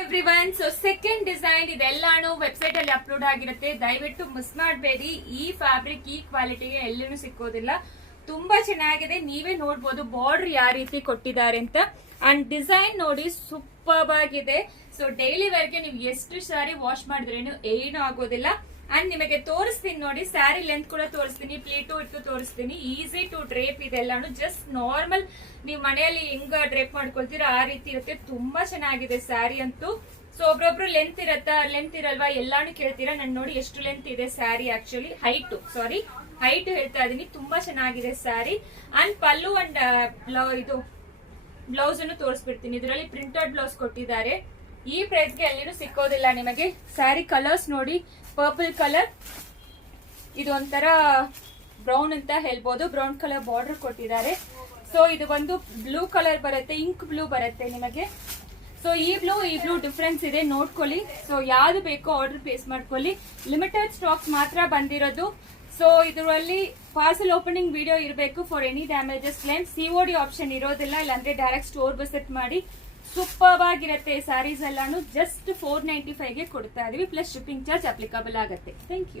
Everyone, so second design ಇದೆಲ್ಲಾನು website ಅಲ್ಲಿ upload ಆಗಿರುತ್ತೆ. ದಯವಿಟ್ಟು ಮಿಸ್ ಮಾಡಬೇಡಿ. ಈ ಫ್ಯಾಬ್ರಿಕ್ ಈ ಕ್ವಾಲಿಟಿಗೆ ಎಲ್ಲೂ ಸಿಕ್ಕೋದಿಲ್ಲ. ತುಂಬಾ ಚೆನ್ನಾಗಿದೆ. ನೀವೇ ನೋಡ್ಬೋದು ಬಾರ್ಡರ್ ಯಾವ ರೀತಿ ಕೊಟ್ಟಿದ್ದಾರೆ ಅಂತ. ಅಂಡ್ ಡಿಸೈನ್ ನೋಡಿ ಸೂಪರ್ ಆಗಿದೆ. ಸೊ ಡೈಲಿ ವೇರ್ಗೆ ನೀವು ಎಷ್ಟು ಸಾರಿ ವಾಶ್ ಮಾಡಿದ್ರೇನು ಏನು ಆಗೋದಿಲ್ಲ. ಅಂಡ್ ನಿಮಗೆ ತೋರಿಸ್ತೀನಿ ನೋಡಿ, ಸ್ಯಾರಿ ಲೆಂತ್ ಕೂಡ ತೋರಿಸ್ತೀನಿ, ಪ್ಲೀಟು ಇಟ್ಟು ತೋರಿಸ್ತೀನಿ. ಈಸಿ ಟು ಡ್ರೇಪ್ ಇದೆಲ್ಲಾನು. ಜಸ್ಟ್ ನಾರ್ಮಲ್ ನೀವು ಮನೆಯಲ್ಲಿ ಹೆಂಗ ಡ್ರೇಪ್ ಮಾಡ್ಕೊಳ್ತೀರಾ ಆ ರೀತಿ ಇರುತ್ತೆ. ತುಂಬಾ ಚೆನ್ನಾಗಿದೆ ಸ್ಯಾರಿ ಅಂತೂ. ಸೊ ಒಬ್ರೊಬ್ರು ಲೆಂತ್ ಇರಲ್ವಾ ಎಲ್ಲಾನು ಕೇಳ್ತೀರಾ. ನಾನು ನೋಡಿ ಎಷ್ಟು ಲೆಂತ್ ಇದೆ ಸ್ಯಾರಿ. ಆಕ್ಚುಲಿ ಹೈಟ್ ಹೇಳ್ತಾ ಇದೀನಿ. ತುಂಬಾ ಚೆನ್ನಾಗಿದೆ ಸ್ಯಾರಿ. ಅಂಡ್ ಪಲ್ಲು ಅಂಡ್ ಇದು ಬ್ಲೌಸ್ ಅನ್ನು ತೋರಿಸ್ಬಿಡ್ತೀನಿ. ಇದರಲ್ಲಿ ಪ್ರಿಂಟೆಡ್ ಬ್ಲೌಸ್ ಕೊಟ್ಟಿದ್ದಾರೆ. ಈ ಪ್ರೈಸ್ ಗೆ ಎಲ್ಲಿನೂ ಸಿಕ್ಕೋದಿಲ್ಲ ನಿಮಗೆ. ಸ್ಯಾರಿ ಕಲರ್ಸ್ ನೋಡಿ, ಪರ್ಪಲ್ ಕಲರ್, ಇದು ಒಂಥರ ಬ್ರೌನ್ ಅಂತ ಹೇಳ್ಬೋದು. ಬ್ರೌನ್ ಕಲರ್ ಬಾರ್ಡರ್ ಕೊಟ್ಟಿದ್ದಾರೆ. ಸೊ ಇದು ಒಂದು ಬ್ಲೂ ಕಲರ್ ಬರುತ್ತೆ, ಇಂಕ್ ಬ್ಲೂ ಬರುತ್ತೆ ನಿಮಗೆ. ಸೊ ಈ ಬ್ಲೂ ಡಿಫ್ರೆನ್ಸ್ ಇದೆ, ನೋಡ್ಕೊಳ್ಳಿ. ಸೊ ಯಾವ್ದು ಬೇಕೋ ಆರ್ಡರ್ ಪ್ಲೇಸ್ ಮಾಡ್ಕೊಳ್ಳಿ. ಲಿಮಿಟೆಡ್ ಸ್ಟಾಕ್ಸ್ ಮಾತ್ರ ಬಂದಿರೋದು. ಸೊ ಇದರಲ್ಲಿ ಪಾರ್ಸಲ್ ಓಪನಿಂಗ್ ವಿಡಿಯೋ ಇರಬೇಕು. For any damages claim. COD option ಇರೋದಿಲ್ಲ, ಇಲ್ಲಾಂದ್ರೆ ಡೈರೆಕ್ಟ್ ಸ್ಟೋರ್ ವಿಸಿಟ್ ಮಾಡಿ. ಸೂಪರ್ ಆಗಿರುತ್ತೆ ಸ್ಯಾರೀಸ್ ಎಲ್ಲಾನು. ಜಸ್ಟ್ 495 ಗೆ ಕೊಡ್ತಾ ಇದೀವಿ. ಪ್ಲಸ್ ಶಿಪ್ಪಿಂಗ್ ಚಾರ್ಜ್ ಅಪ್ಲಿಕಬಲ್ ಆಗುತ್ತೆ. Thank you.